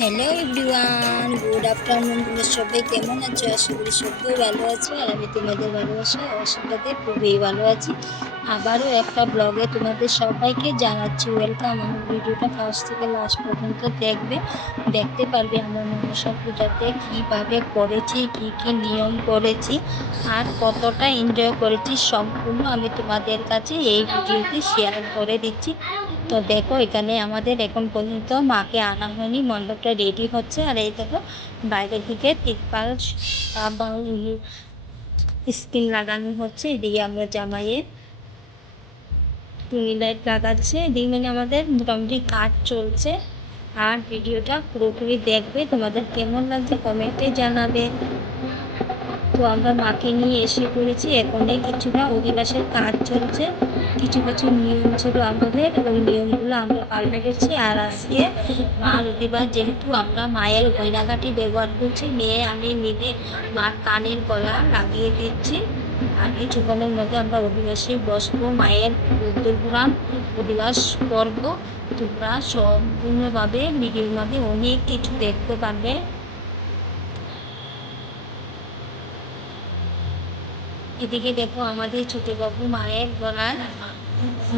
Hello everyone, good afternoon. তোমরা সবাই কেমন আছো? আশা করি সবাই ভালো আছো। আর আমি তোমাদের ভালোবাসা ও আশীর্বাদে খুবই ভালো আছি। আবারও একটা ব্লগে তোমাদের সবাইকে জানাচ্ছি ওয়েলকাম। আমার ভিডিওটা ফার্স্ট থেকে লাস্ট পর্যন্ত দেখতে পারবে আমার মনসা পূজাতে কীভাবে করেছি, কী কী নিয়ম করেছি আর কতটা এনজয় করেছি সম্পূর্ণ আমি তোমাদের কাছে এই ভিডিওতে শেয়ার করে দিচ্ছি। তো দেখো, এখানে আমাদের এখন পর্যন্ত মাকে আনা হয়নি, মণ্ডপটা রেডি হচ্ছে। আর এই দেখো বাইরে থেকে তিরপাল স্ক্রিন লাগানো হচ্ছে। এদিকে আমরা জামাইয়ের টুনি লাইট লাগাচ্ছে। এদিকে মানে আমাদের মোটামুটি কাজ চলছে। আর ভিডিওটা পুরোপুরি দেখবে, তোমাদের কেমন লাগছে কমেন্টে জানাবে। তো আমরা মাকে নিয়ে এসে পড়েছি। এখনই কিছুটা অধিবাসের কাজ চলছে, কিছু কিছু নিয়ম ছিল আমাদের, ওই নিয়মগুলো আমরা পাল্টে গেছি। আর আজকে মার অধিবাস, যেহেতু আমরা মায়ের গয়নাঘাটি ব্যবহার করছি, মেয়ে আমি মিলে মার কানের গলা লাগিয়ে দিচ্ছি। আর কিছুক্ষণের মধ্যে আমরা অধিবাসে বসবো, মায়ের রুদ্রপুরাণ অধিবাস করব। তোমরা সম্পূর্ণভাবে ভিডিওর মধ্যে অনেক কিছু দেখতে পারবে। এদিকে দেখো আমাদের ছোটবাবু মায়ের গলায়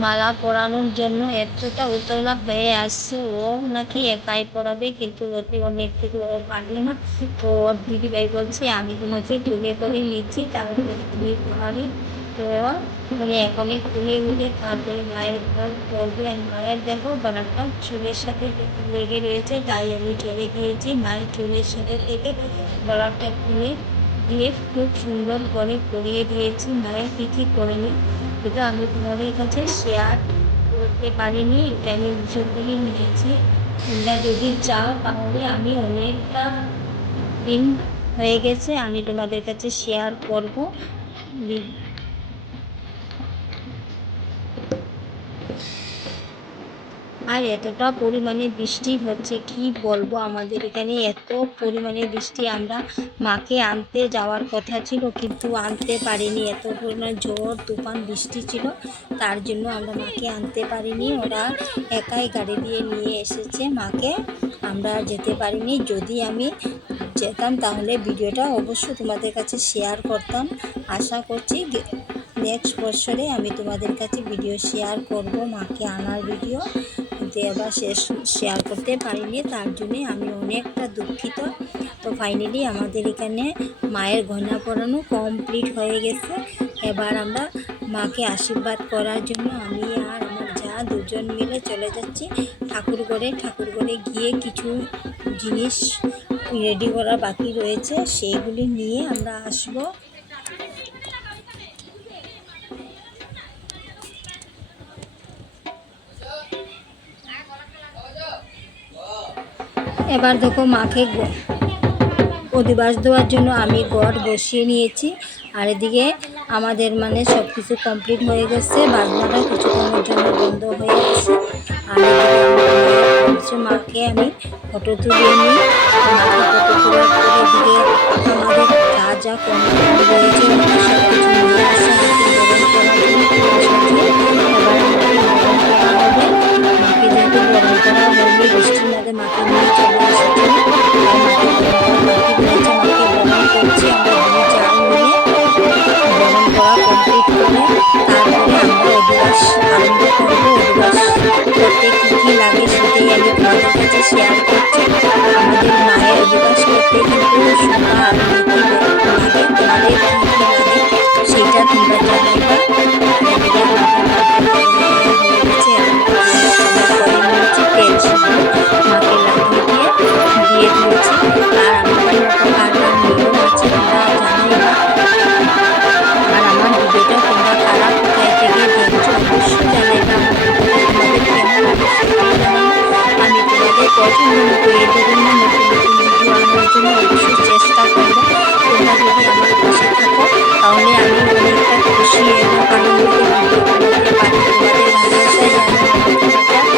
মালা পরানোর জন্য এতটা উতলা হয়ে আসছে। ও নাকি একাই পরাবে, কিন্তু ওকে অনেক থেকে ও পারবে না। তো দিদি ভাই বলছে আমি তোমাকে তুলে করে নিচ্ছি, তারপরে তুমি পড়াবে। তো মানে এখনই খুলে উঠে তারপরে মায়ের ঘর করবে। আর মায়ের দেখো গলাটা চুলের সাথে লেগে রয়েছে, তাই আমি চলে গিয়েছি মায়ের চুলের সাথে থেকে গলাটা খুলে দিয়ে খুব সুন্দর করে করিয়ে দিয়েছি। মায়ের কী করিনি সেটা আমি তোমাদের কাছে শেয়ার করতে পারিনি, এটা আমি ভিডিও থেকে নিয়েছি। তোমরা যদি চাও তাহলে আমি অনেকটা দিন হয়ে গেছে আমি তোমাদের কাছে শেয়ার করব। আর এতটা পরিমাণে বৃষ্টি হচ্ছে কি বলবো, আমাদের এখানে এত পরিমাণে বৃষ্টি। আমরা মাকে আনতে যাওয়ার কথা ছিল কিন্তু আনতে পারিনি, এত পরিমাণে ঝড় তুফান বৃষ্টি ছিল, তার জন্য আমরা মাকে আনতে পারিনি। ওরা একাই গাড়ি দিয়ে নিয়ে এসেছে মাকে, আমরা যেতে পারিনি। যদি আমি যেতাম তাহলে ভিডিওটা অবশ্যই তোমাদের কাছে শেয়ার করতাম। আশা করছি নেক্সট বছরে আমি তোমাদের কাছে ভিডিও শেয়ার করব, মাকে আনার ভিডিও, কিন্তু এবার শেয়ার করতে পারিনি, তার জন্যে আমি অনেকটা দুঃখিত। তো ফাইনালি আমাদের এখানে মায়ের গয়না পরানো কমপ্লিট হয়ে গেছে। এবার আমরা মাকে আশীর্বাদ করার জন্য আমি আর আমার যা দুজন মিলে চলে যাচ্ছি ঠাকুরঘরে। ঠাকুরঘরে গিয়ে কিছু জিনিস রেডি করা বাকি রয়েছে, সেইগুলি নিয়ে আমরা আসবো। এবার দেখো মাকে অধিবাস দেওয়ার জন্য আমি গড় বসিয়ে নিয়েছি। আর এদিকে আমাদের মানে সব কিছু কমপ্লিট হয়ে গেছে, বাজনাটা কিছুক্ষণের জন্য বন্ধ হয়ে গেছে। আর এদিকে মাকে আমি ফটো তুলে নিই। মাকে ফটো তোলার পরে এদিকে আমাদের যা যা কম রয়েছে সব কিছু নিয়ে আসে মাকে বরণ করার জন্য। এবার আমাকে বরণ করা হবে। মাকে যেহেতু বরণ করা হয়নি, বৃষ্টির মধ্যে মাকে নিয়ে চলে এসেছি, তাই মাকে বরণ করা বাকি রয়েছে। মাকে বরণ করছি আমরা দুই চার মিলে। বরণ করা কমপ্লিট করে তারপরে আমরা অধিবাস আরম্ভ করবো। অধিবাস করতে কী কী লাগে সেটাই আমি তোমাদের কাছে শেয়ার করছি। আমাদের মায়ের অধিবাস করতে কিন্তু সোনা আর নীতি লাগে, তোমাদের কী কী লাগে সেটা তোমরা জানাইবা। এদিকে মাকে হয়ে গেছে, করে নিয়েছি তেল সিঁদুর মাকে লাগিয়ে দিয়ে দিয়েছি। আর আমাদের মতো কার কার নিয়ম আছে তোমরা জানাইবা। আর আমার ভিডিওটা তোমরা কারা কোথায় থেকে দেখছো অবশ্যই জানাইবা। আমার ভিডিওটা তোমাদের কেমন অবশ্যই জানাবো। আমি তোমাদের পছন্দ মতো এই ধরনের নতুন নতুন ভিডিও আনার জন্য অবশ্যই চেষ্টা করবো। তোমরা যদি আমার পাশে থাকো তাহলে আমি অনেকটা খুশি এবং আনন্দিত ভিডিও বানাতে পারি। তোমাদের ভালোবাসায় যেন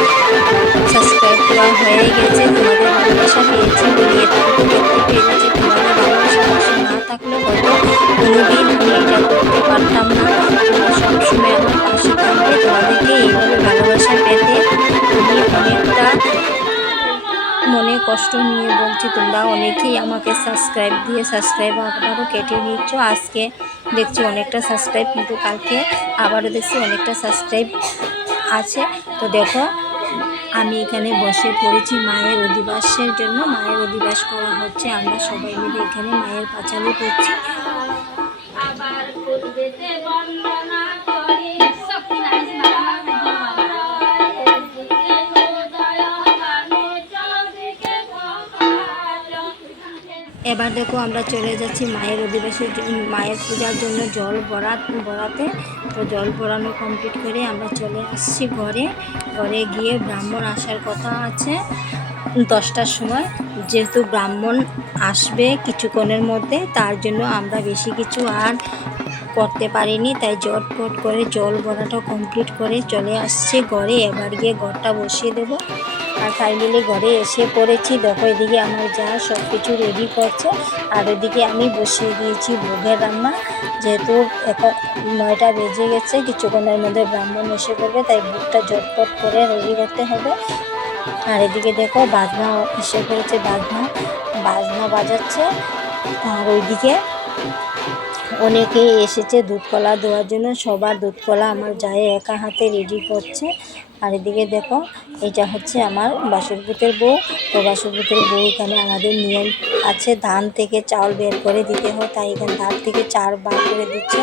সাবস্ক্রাইব করা হয়ে গেছে, তোমাদের ভালোবাসা পেয়েছি বলে এতটুকু দেখতে পেরেছি। তোমাদের ভালোবাসা পাশে না থাকলে হয়তো কোনোদিন আমি এটা করতে পারতাম না। তোমরা সবসময় আমার পাশে থাকবে, তোমাদেরকে এইভাবে ভালোবাসা পেতে আমি অনেকটা মনে কষ্ট নিয়ে বলছি, তোমরা অনেকেই আমাকে সাবস্ক্রাইব দিয়ে সাবস্ক্রাইব আবারও কেটে নিচ্ছ। আজকে দেখছি অনেকটা সাবস্ক্রাইব, কিন্তু কালকে আবারও দেখছি অনেকটা সাবস্ক্রাইব আছে। তো দেখো আমি এখানে বসে পড়েছি মায়ের অধিবাসের জন্য। মায়ের অধিবাস করা হচ্ছে, আমরা সবাই মিলে এখানে মায়ের পাঁচালি করছি। এবার দেখো আমরা চলে যাচ্ছি মায়ের অধিবাসের জন্য, মায়ের পূজার জন্য জল ভরাতে। তো জল ভরানো কমপ্লিট করে আমরা চলে আসছি ঘরে। ঘরে গিয়ে ব্রাহ্মণ আসার কথা আছে 10টার সময়। যেহেতু ব্রাহ্মণ আসবে কিছুক্ষণের মধ্যে, তার জন্য আমরা বেশি কিছু আর করতে পারিনি, তাই জটপট করে জল ভরাটা কমপ্লিট করে চলে আসছি ঘরে। এবার গিয়ে ঘরটা বসিয়ে দেবো। আর ফাইনালি ঘরে এসে পড়েছি। দেখো এদিকে আমার যা সব কিছু রেডি করছে, আর এদিকে আমি বসিয়ে দিয়েছি ভোগের রান্না। যেহেতু এখন 9টা বেজে গেছে, কিছুক্ষণের মধ্যে ব্রাহ্মণ এসে পড়বে, তাই ভোগটা ঝটপট করে রেডি করতে হবে। আর এদিকে দেখো বাজনা এসে পড়েছে, বাজনা বাজাচ্ছে। আর ওইদিকে অনেকেই এসেছে দুধ কলা দেওয়ার জন্য। সবার দুধ কলা আমার যায় একা হাতে রেডি করছে। আর এদিকে দেখো এটা হচ্ছে আমার বাসুরপুতের বউ। তো বাসুরপুতের বউ এখানে আমাদের নিয়ম আছে, ধান থেকে চাউল বের করে দিতে হয়, তাই এখানে ধান থেকে চাল বার করে দিচ্ছে।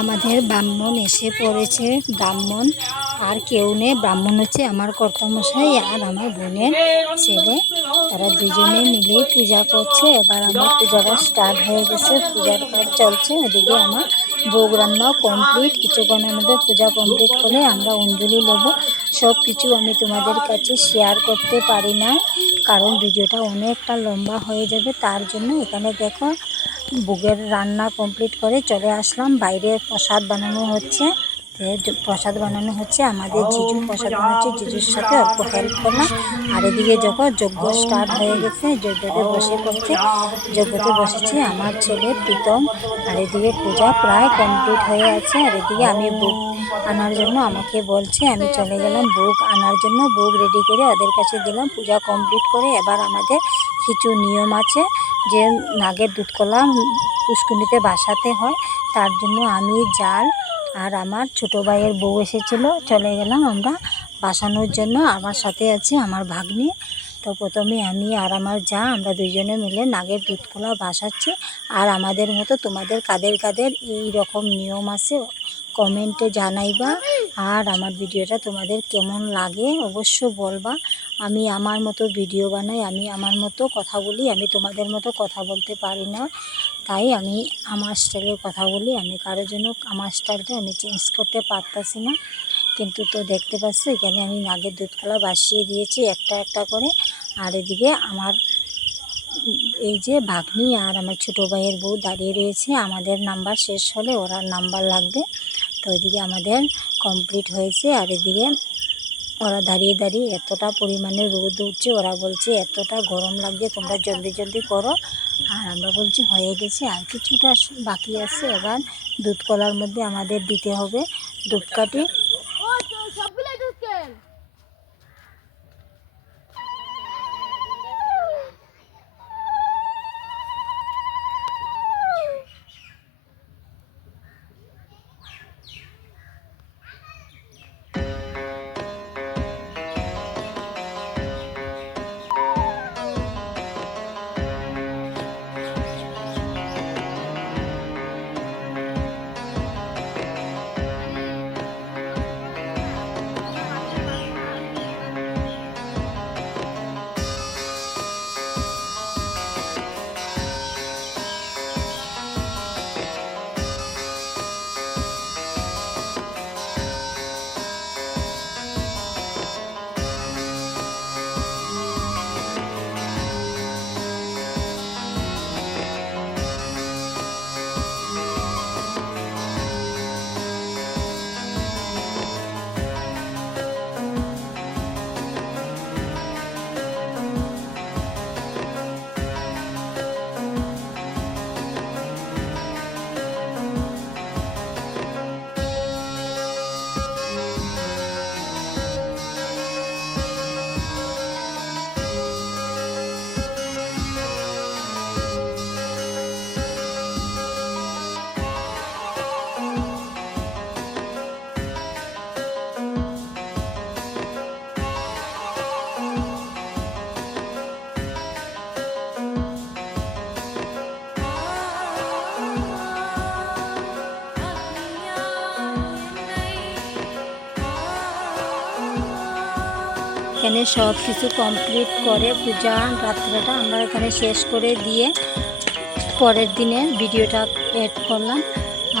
আমাদের ব্রাহ্মণ এসে পড়েছে। ব্রাহ্মণ আর কেউ নেই, ব্রাহ্মণ হচ্ছে আমার কর্তামশাই আর আমার বোনের ছেলে। তারা দুজনে মিলেই পূজা করছে। এবার আমার পূজাটা স্টার্ট হয়ে গেছে, পূজার কাজ চলছে। এদিকে আমার ভোগ রান্নাও কমপ্লিট। কিছুক্ষণের মধ্যে পূজা কমপ্লিট করে আমরা অঞ্জলি নেব। সব কিছু আমি তোমাদের কাছে শেয়ার করতে পারি না, কারণ ভিডিওটা অনেকটা লম্বা হয়ে যাবে। তার জন্য এখানে দেখো ভোগের রান্না কমপ্লিট করে চলে আসলাম বাইরে। প্রসাদ বানানো হচ্ছে, আমাদের জিজু প্রসাদ বানাচ্ছে। জিজুর সাথে অল্প হেল্প করলাম। আর এদিকে যখন যজ্ঞ স্টার্ট হয়ে গেছে, যজ্ঞতে বসেছে আমার ছেলে প্রীতম। আর এদিকে পূজা প্রায় কমপ্লিট হয়ে আছে। আর এদিকে আমি ভোগ আনার জন্য আমাকে বলছে, আমি চলে গেলাম ভোগ আনার জন্য। ভোগ রেডি করে ওদের কাছে দিলাম। পূজা কমপ্লিট করে এবার আমাদের কিছু নিয়ম আছে, যে নাগের দুধ কলা পুষ্কুনিতে বাসাতে হয়। তার জন্য আমি জাল আর আমার ছোটো ভাইয়ের বউ এসেছিল, চলে গেলাম আমরা বাসানোর জন্য। আমার সাথে আছে আমার ভাগ্নি। তো প্রথমে আমি আর আমার যা, আমরা দুজনে মিলে নাগের দুধ কলা বাসাচ্ছি। আর আমাদের মতো তোমাদের কাদের কাদের এই রকম নিয়ম আছে কমেন্টে জানাইবা। আর আমার ভিডিওটা তোমাদের কেমন লাগে অবশ্য বলবা। আমি আমার মতো ভিডিও বানাই, আমি আমার মতো কথা বলি, আমি তোমাদের মতো কথা বলতে পারি না, তাই আমি আমার স্টাইলে কথা বলি। আমি কারোর জন্য আমার স্টাইলটা আমি চেঞ্জ করতে পারতাছি না। কিন্তু তো দেখতে পাচ্ছ এখানে আমি নাগের দুধ কলা বাসিয়ে দিয়েছি একটা একটা করে। আর এদিকে আমার এই যে ভাগ্নি আর আমার ছোটো ভাইয়ের বউ দাঁড়িয়ে রয়েছে। আমাদের নাম্বার শেষ হলে ওরা নাম্বার লাগবে। তো এদিকে আমাদের কমপ্লিট হয়েছে। আর এদিকে ওরা দাঁড়িয়ে দাঁড়িয়ে এতটা পরিমাণে রোদ উঠছে, ওরা বলছে এতটা গরম লাগছে, তোমরা জলদি জলদি করো। আর আমরা বলছি হয়ে গেছে, আর কিছুটা বাকি আছে। এবার দুধ কলার মধ্যে আমাদের দিতে হবে ধূপকাঠি। এখানে সব কিছু কমপ্লিট করে পূজা রাত্রেটা আমরা এখানে শেষ করে দিয়ে পরের দিনে ভিডিওটা এড করলাম।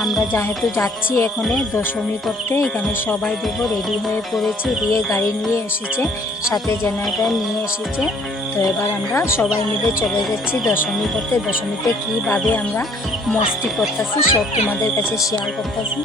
আমরা যেহেতু যাচ্ছি এখানে দশমী করতে, এখানে সবাই দেখো রেডি হয়ে পড়েছি, দিয়ে গাড়ি নিয়ে এসেছে, সাথে জেনারেটর নিয়ে এসেছে। তো এবার আমরা সবাই মিলে চলে যাচ্ছি দশমী করতে। দশমীতে কীভাবে আমরা মস্তি করতেছি সব তোমাদের কাছে শেয়ার করতেছি।